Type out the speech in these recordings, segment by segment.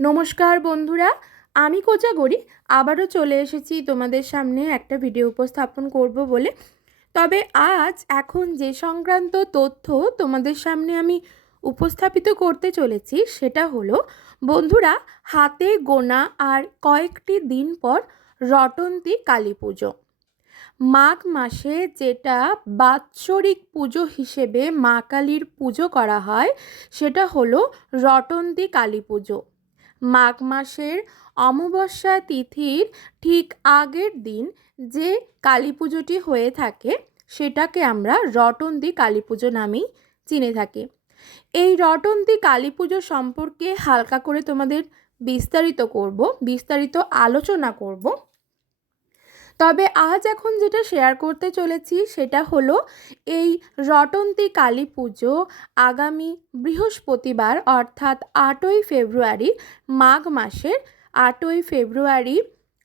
নমস্কার বন্ধুরা, আমি কোজাগরি আবারও চলে এসেছি তোমাদের সামনে একটা ভিডিও উপস্থাপন করব বলে। তবে আজ এখন যে সংক্রান্ত তথ্য তোমাদের সামনে আমি উপস্থাপিত করতে চলেছি সেটা হলো বন্ধুরা, হাতে গোনা আর কয়েকটি দিন পর রটন্তী কালী পুজো। মাঘ মাসে যেটা বাৎসরিক পুজো হিসেবে মা কালীর পুজো করা হয় সেটা হলো রটন্তী কালী পুজো। মাঘ মাসের অমাবস্যা তিথির ঠিক আগের দিন যে কালী পুজোটি হয়ে থাকে সেটাকে আমরা রটন্তী কালী পুজো নামেই চিনে থাকি। এই রটন্তী কালী পুজো সম্পর্কে হালকা করে তোমাদের বিস্তারিত আলোচনা করব। তবে আজ এখন যেটা শেয়ার করতে চলেছি সেটা হলো এই রটন্তী কালী পুজো আগামী বৃহস্পতিবার অর্থাৎ 8ই ফেব্রুয়ারি, মাঘ মাসের 8ই ফেব্রুয়ারি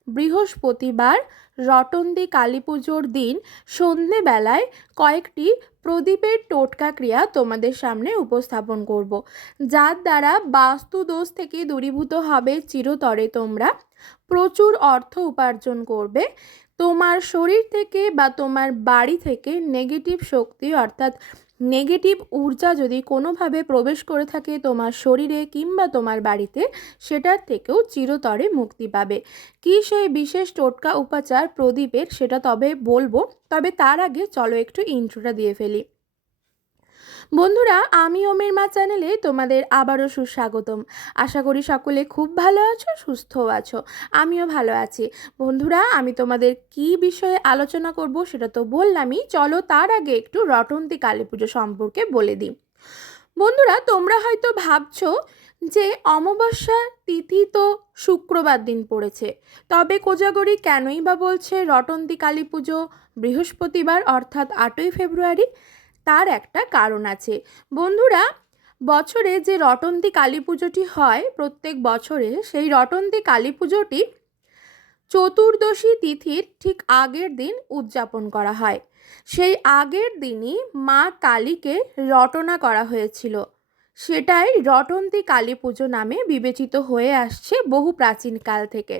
বৃহস্পতিবার রটন্তী কালী পুজোর দিন সন্ধেবেলায় কয়েকটি প্রদীপের টোটকা ক্রিয়া তোমাদের সামনে উপস্থাপন করব, যার দ্বারা বাস্তু দোষ থেকে দূরীভূত হবে চিরতরে। তোমরা প্রচুর অর্থ উপার্জন করবে। তোমার শরীর থেকে বা তোমার বাড়ি থেকে নেগেটিভ শক্তি অর্থাৎ নেগেটিভ ঊর্জা যদি কোনোভাবে প্রবেশ করে থাকে তোমার শরীরে কিংবা তোমার বাড়িতে, সেটার থেকেও চিরতরে মুক্তি পাবে। কি সেই বিশেষ টোটকা উপাচার প্রদীপের সেটা তবে বলবো, তবে তার আগে চলো একটু ইন্ট্রোটা দিয়ে ফেলি। বন্ধুরা, আমি ওমের মা চ্যানেলে তোমাদের আবারও সুস্বাগতম। আশা করি সকলে খুব ভালো আছো, সুস্থও আছো। আমিও ভালো আছি। বন্ধুরা, আমি তোমাদের কি বিষয়ে আলোচনা করব সেটা তো বললামই, চলো তার আগে একটু রটন্তী কালী পুজো সম্পর্কে বলে দিই। বন্ধুরা, তোমরা হয়তো ভাবছো যে অমাবস্যা তিথি তো শুক্রবার দিন পড়েছে, তবে কোজাগরি কেনই বা বলছে রটন্তী কালী পুজো বৃহস্পতিবার অর্থাৎ 8ই ফেব্রুয়ারি? তার একটা কারণ আছে বন্ধুরা। বছরে যে রটন্তী কালী পুজোটি হয় প্রত্যেক বছরে, সেই রটন্তী কালী পুজোটি চতুর্দশী তিথির ঠিক আগের দিন উদযাপন করা হয়। সেই আগের দিনই মা কালীকে রটনা করা হয়েছিল, সেটাই রটন্তী কালী পুজো নামে বিবেচিত হয়ে আসছে বহু প্রাচীনকাল থেকে।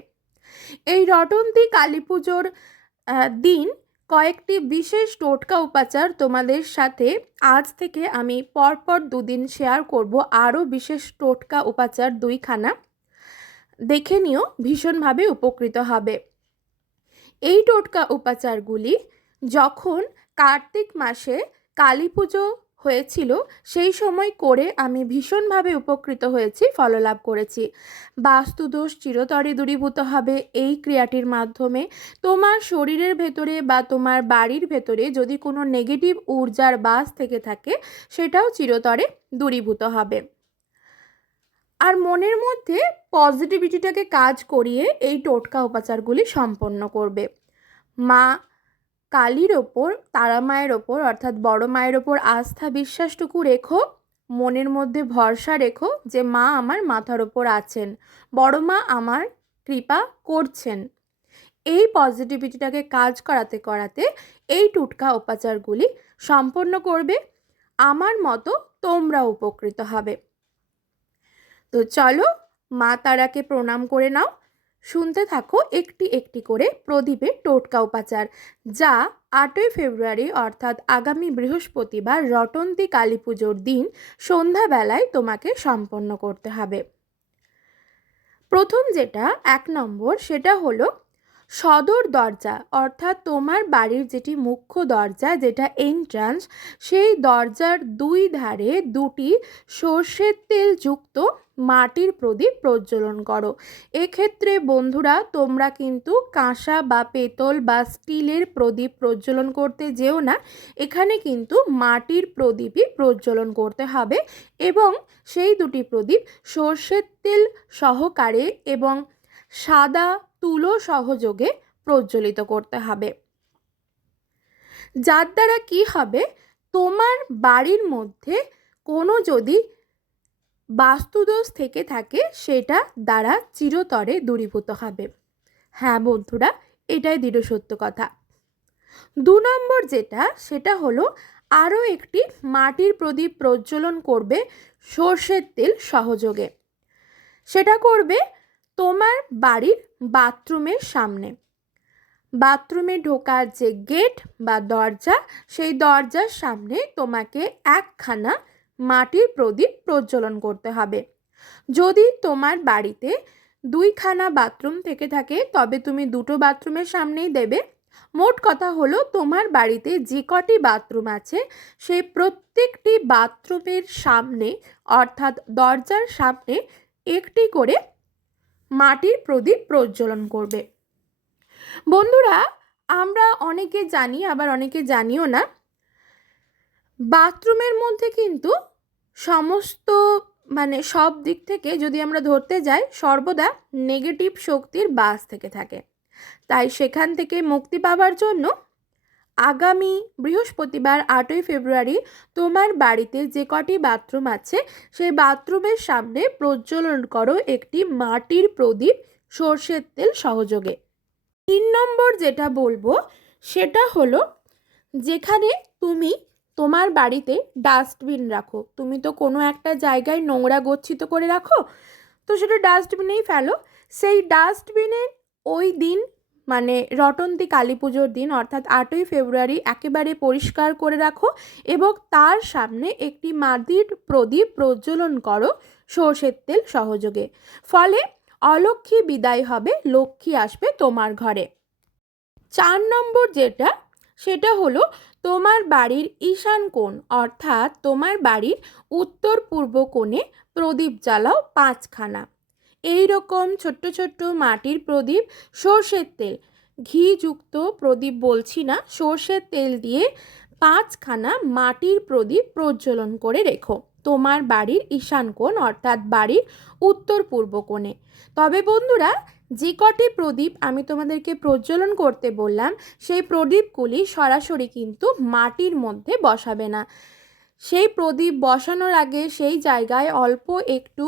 এই রটন্তী কালী পুজোর দিন কয়েকটি বিশেষ টোটকা উপাচার তোমাদের সাথে আজ থেকে আমি পরপর দুদিন শেয়ার করব। আরও বিশেষ টোটকা উপাচার দুইখানা দেখে নিও, ভীষণভাবে উপকৃত হবে। এই টোটকা উপাচারগুলি যখন কার্তিক মাসে কালী পুজো হয়েছিল সেই সময় করে আমি ভীষণভাবে উপকৃত হয়েছি, ফললাভ করেছি। বাস্তুদোষ চিরতরে দূরীভূত হবে এই ক্রিয়াটির মাধ্যমে। তোমার শরীরের ভেতরে বা তোমার বাড়ির ভেতরে যদি কোনো নেগেটিভ ঊর্জার বাস থেকে থাকে সেটাও চিরতরে দূরীভূত হবে। আর মনের মধ্যে পজিটিভিটিটাকে কাজ করিয়ে এই টোটকা উপাচারগুলি সম্পন্ন করবে। মা কালীর ওপর, তারা মায়ের ওপর অর্থাৎ বড় মায়ের ওপর আস্থা বিশ্বাসটুকু রেখো, মনের মধ্যে ভরসা রেখো যে মা আমার মাথার ওপর আছেন, বড় মা আমার কৃপা করছেন। এই পজিটিভিটিটাকে কাজ করাতে করাতে এই টোটকা উপাচারগুলি সম্পন্ন করবে। আমার মতো তোমরা উপকৃত হবে। তো চলো মা তারাকে প্রণাম করে নাও, শুনতে থাকো একটি একটি করে প্রদীপের টোটকা উপাচার, যা 8ই ফেব্রুয়ারি অর্থাৎ আগামী বৃহস্পতিবার রটন্তী কালী পুজোর দিন সন্ধ্যাবেলায় তোমাকে সম্পন্ন করতে হবে। প্রথম যেটা 1 নম্বর, সেটা হলো সদর দরজা অর্থাৎ তোমার বাড়ির যেটি মুখ্য দরজা, যেটা এন্ট্রান্স, সেই দরজার দুই ধারে দুটি সর্ষের তেল যুক্ত মাটির প্রদীপ প্রজ্বলন করো। এক্ষেত্রে বন্ধুরা তোমরা কিন্তু কাঁসা বা পেতল বা স্টিলের প্রদীপ প্রজ্বলন করতে যেও না, এখানে কিন্তু মাটির প্রদীপই প্রজ্বলন করতে হবে এবং সেই দুটি প্রদীপ সর্ষের তেল সহকারে এবং সাদা তুলো সহযোগে প্রজ্বলিত করতে হবে, যার দ্বারা কি হবে, তোমার বাড়ির মধ্যে কোনো যদি বাস্তুদোষ থেকে থাকে সেটা দ্বারা চিরতরে দূরীভূত হবে। হ্যাঁ বন্ধুরা, এটাই দৃঢ় সত্য কথা। 2 নম্বর যেটা, সেটা হলো আরও একটি মাটির প্রদীপ প্রজ্বলন করবে সর্ষের তেল সহযোগে। সেটা করবে তোমার বাড়ির বাথরুমের সামনে। বাথরুমে ঢোকার যে গেট বা দরজা, সেই দরজার সামনে তোমাকে একখানা মাটির প্রদীপ প্রজ্বলন করতে হবে। যদি তোমার বাড়িতে 2খানা বাথরুম থেকে থাকে তবে তুমি 2টো বাথরুমের সামনেই দেবে। মোট কথা হলো তোমার বাড়িতে যে কটি বাথরুম আছে সেই প্রত্যেকটি বাথরুমের সামনে অর্থাৎ দরজার সামনে একটি করে মাটির প্রদীপ প্রজ্বলন করবে। বন্ধুরা, আমরা অনেকে জানি আবার অনেকে জানিও না, বাথরুমের মধ্যে কিন্তু সমস্ত সব দিক থেকে যদি আমরা ধরতে যাই সর্বদা নেগেটিভ শক্তির বাস থেকে থাকে। তাই সেখান থেকে মুক্তি পাওয়ার জন্য আগামী বৃহস্পতিবার 8ই ফেব্রুয়ারি তোমার বাড়িতে যে কটি বাথরুম আছে সেই বাথরুমের সামনে প্রজ্বলন করো একটি মাটির প্রদীপ সর্ষের তেল সহযোগে। 3 নম্বর যেটা বলবো সেটা হলো, যেখানে তুমি তোমার বাড়িতে ডাস্টবিন রাখো, তুমি তো কোনো একটা জায়গায় নোংরা গচ্ছিত করে রাখো, তো সেটা ডাস্টবিনেই ফেলো। সেই ডাস্টবিনের ওই দিন রটন্তী কালী পুজোর দিন অর্থাৎ 8ই ফেব্রুয়ারি একেবারে পরিষ্কার করে রাখো এবং তার সামনে একটি মাটির প্রদীপ প্রজ্বলন করো সর্ষের তেল সহযোগে। ফলে অলক্ষ্মী বিদায় হবে, লক্ষ্মী আসবে তোমার ঘরে। 4 নম্বর যেটা সেটা হলো, তোমার বাড়ির ঈশান কোণ অর্থাৎ তোমার বাড়ির উত্তর পূর্ব কোণে প্রদীপ জ্বালাও 5খানা। এই রকম ছোট্ট ছোট্ট মাটির প্রদীপ সর্ষের তেল, ঘিযুক্ত প্রদীপ বলছি না, সর্ষের তেল দিয়ে 5খানা মাটির প্রদীপ প্রজ্বলন করে রেখো তোমার বাড়ির ঈশান কোণ অর্থাৎ বাড়ির উত্তর পূর্ব কোণে। তবে বন্ধুরা, যে কটি প্রদীপ আমি তোমাদেরকে প্রজ্বলন করতে বললাম সেই প্রদীপগুলি সরাসরি কিন্তু মাটির মধ্যে বসাবে না। সেই প্রদীপ বসানোর আগে সেই জায়গায় অল্প একটু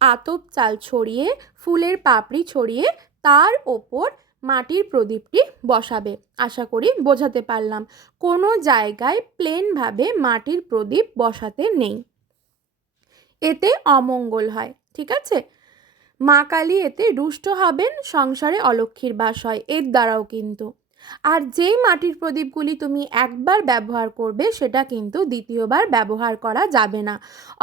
আতপ চাল ছড়িয়ে, ফুলের পাপড়ি ছড়িয়ে তার ওপর মাটির প্রদীপটি বসাবে। আশা করি বোঝাতে পারলাম। কোনো জায়গায় প্লেনভাবে মাটির প্রদীপ বসাতে নেই, এতে অমঙ্গল হয়। ঠিক আছে? মা কালী এতে রুষ্ট হবেন, সংসারে অলক্ষ্মীর বাস হয় এর দ্বারাও কিন্তু। আর যেই মাটির প্রদীপগুলি তুমি একবার ব্যবহার করবে সেটা কিন্তু দ্বিতীয়বার ব্যবহার করা যাবে না।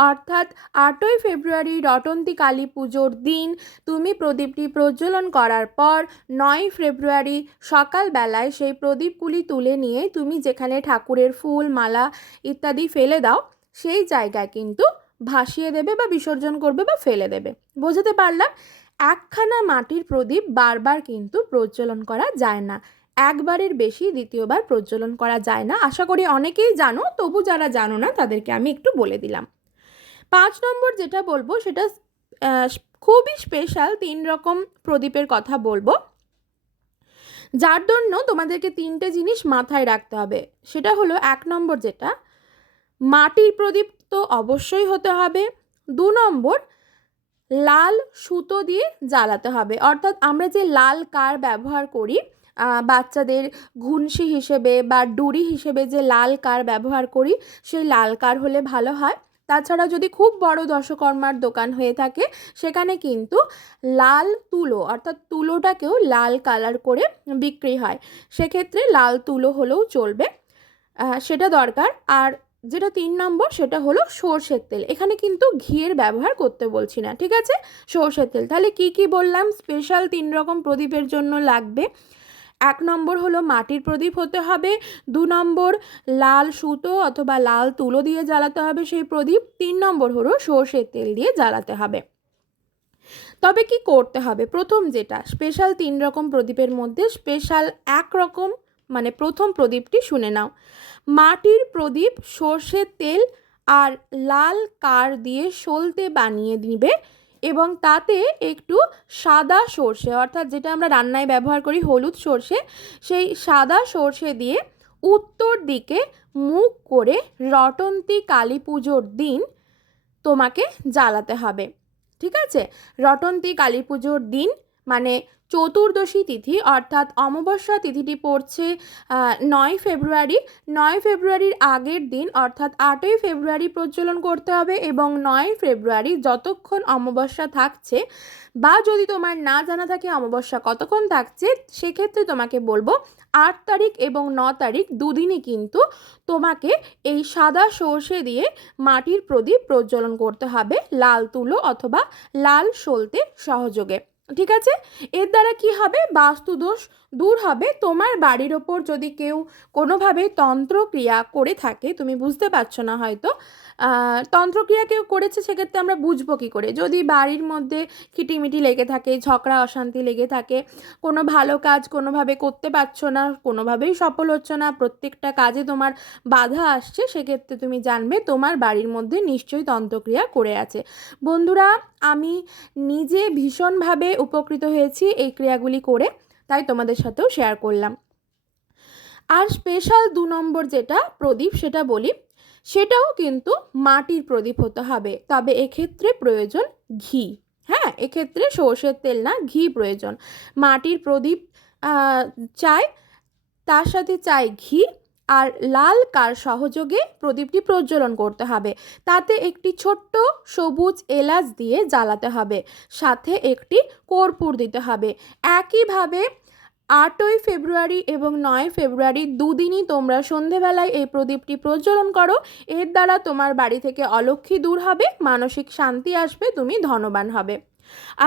অর্থাৎ 8ই ফেব্রুয়ারি রটন্তী কালী পুজোর দিন তুমি প্রদীপটি প্রজ্বলন করার পর 9ই ফেব্রুয়ারি সকালবেলায় সেই প্রদীপগুলি তুলে নিয়ে তুমি যেখানে ঠাকুরের ফুল মালা ইত্যাদি ফেলে দাও সেই জায়গায় কিন্তু ভাসিয়ে দেবে বা বিসর্জন করবে বা ফেলে দেবে। বোঝাতে পারলাম? একখানা মাটির প্রদীপ বারবার কিন্তু প্রজ্বলন করা যায় না, একবারের বেশি দ্বিতীয়বার প্রজ্বলন করা যায় না। আশা করি অনেকেই জানো, তবু যারা জানো না তাদেরকে আমি একটু বলে দিলাম। 5 নম্বর যেটা বলবো সেটা খুবই স্পেশাল 3 রকম প্রদীপের কথা বলবো, যার জন্য তোমাদেরকে 3টে জিনিস মাথায় রাখতে হবে। সেটা হলো 1 নম্বর যেটা, মাটির প্রদীপ তো অবশ্যই হতে হবে। 2 নম্বর, লাল সুতো দিয়ে জ্বালাতে হবে, অর্থাৎ আমরা যে লাল কার ব্যবহার করি বাচ্চাদের ঘুনসি হিসেবে বা ডুরি হিসেবে যে লাল কার ব্যবহার করি সেই লাল কার হলে ভালো হয়। তাছাড়া যদি খুব বড় দশকর্মার দোকান হয়ে থাকে সেখানে কিন্তু লাল তুলো অর্থাৎ তুলোটাকেও লাল কালার করে বিক্রি হয়, সেক্ষেত্রে লাল তুলো হলেও চলবে, সেটা দরকার। আর যেটা 3 নম্বর সেটা হলো সর্ষের তেল। এখানে কিন্তু ঘিয়ের ব্যবহার করতে বলছি না, ঠিক আছে? সর্ষের তেল। তাহলে কি কি বললাম স্পেশাল 3 রকম প্রদীপের জন্য লাগবে? 1 নম্বর হলো মাটির প্রদীপ হতে হবে, 2 নম্বর লাল সুতো অথবা লাল তুলো দিয়ে জ্বালাতে হবে সেই প্রদীপ, 3 নম্বর হলো সর্ষের তেল দিয়ে জ্বালাতে হবে। তবে কি করতে হবে? প্রথম যেটা স্পেশাল 3 রকম প্রদীপের মধ্যে স্পেশাল 1 রকম প্রথম প্রদীপটি শুনে নাও। মাটির প্রদীপ সর্ষের তেল আর লাল কার দিয়ে সলতে বানিয়ে নিবে এবং তাতে একটু সাদা সর্ষে অর্থাৎ যেটা আমরা রান্নায় ব্যবহার করি হলুদ সর্ষে, সেই সাদা সর্ষে দিয়ে উত্তর দিকে মুখ করে রটন্তী কালী পুজোর দিন তোমাকে জ্বালাতে হবে। ঠিক আছে? রটন্তী কালী পুজোর দিন চতুর্দশী তিথি অর্থাৎ অমাবস্যা তিথিটি পড়ছে 9 ফেব্রুয়ারি। 9 ফেব্রুয়ারির আগের দিন অর্থাৎ 8ই ফেব্রুয়ারি প্রজ্বলন করতে হবে এবং 9 ফেব্রুয়ারি যতক্ষণ অমাবস্যা থাকছে, বা যদি তোমার না জানা থাকে অমাবস্যা কতক্ষণ থাকছে, সেক্ষেত্রে তোমাকে বলবো 8 তারিখ এবং 9 তারিখ দুদিনই কিন্তু তোমাকে এই সাদা সর্ষে দিয়ে মাটির প্রদীপ প্রজ্বলন করতে হবে লাল তুলো অথবা লাল সলতে সহযোগে। ঠিক আছে? এর দ্বারা কি হবে, বাস্তুদোষ দূর হবে। তোমার বাড়ির ওপর যদি কেউ কোনোভাবে তন্ত্রক্রিয়া করে থাকে, তুমি বুঝতে পারছো না হয়তো তন্ত্রক্রিয়া কেউ করেছে, সেক্ষেত্রে আমরা বুঝবো কী করে? যদি বাড়ির মধ্যে খিটিমিটি লেগে থাকে, ঝগড়া অশান্তি লেগে থাকে, কোনো ভালো কাজ কোনোভাবে করতে পারছো না, কোনোভাবেই সফল হচ্ছে না, প্রত্যেকটা কাজে তোমার বাধা আসছে, সেক্ষেত্রে তুমি জানবে তোমার বাড়ির মধ্যে নিশ্চয়ই তন্ত্রক্রিয়া করে আছে। বন্ধুরা, আমি নিজে ভীষণভাবে উপকৃত হয়েছি এই ক্রিয়াগুলি করে, তাই তোমাদের সাথেও শেয়ার করলাম। আর স্পেশাল 2 নম্বর যেটা প্রদীপ সেটা বলি, সেটাও কিন্তু মাটির প্রদীপ হতে হবে, তবে এক্ষেত্রে প্রয়োজন ঘি। হ্যাঁ, এক্ষেত্রে সর্ষের তেল না, ঘি প্রয়োজন। মাটির প্রদীপ চাই, তার সাথে চাই ঘি, আর লাল কার সহযোগে প্রদীপটি প্রজ্বলন করতে হবে। তাতে একটি ছোট্ট সবুজ এলাচ দিয়ে জ্বালাতে হবে, সাথে একটি কর্পূর দিতে হবে। একইভাবে 8ই ফেব্রুয়ারি এবং 9 ফেব্রুয়ারি দুদিনই তোমরা সন্ধেবেলায় এই প্রদীপটি প্রজ্বলন করো। এর দ্বারা তোমার বাড়ি থেকে অলক্ষ্মী দূর হবে, মানসিক শান্তি আসবে, তুমি ধনবান হবে।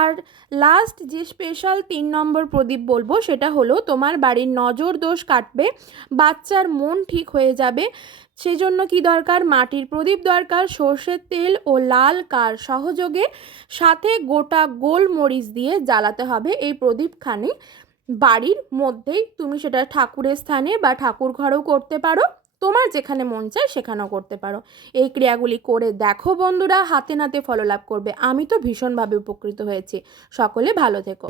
আর লাস্ট যে স্পেশাল 3 নম্বর প্রদীপ বলবো, সেটা হলো তোমার বাড়ির নজর দোষ কাটবে, বাচ্চার মন ঠিক হয়ে যাবে। সেজন্য কি দরকার, মাটির প্রদীপ দরকার, সর্ষের তেল ও লাল কার সহযোগে, সাথে গোটা গোলমরিচ দিয়ে জ্বালাতে হবে এই প্রদীপখানি। বাড়ির মধ্যেই তুমি সেটা ঠাকুরের স্থানে বা ঠাকুর ঘরেও করতে পারো, তোমার যেখানে মন চায় সেখানেও করতে পারো। এই ক্রিয়াগুলি করে দেখো বন্ধুরা, হাতে নাতে ফললাভ করবে। আমি তো ভীষণভাবে উপকৃত হয়েছি। সকলে ভালো থেকো।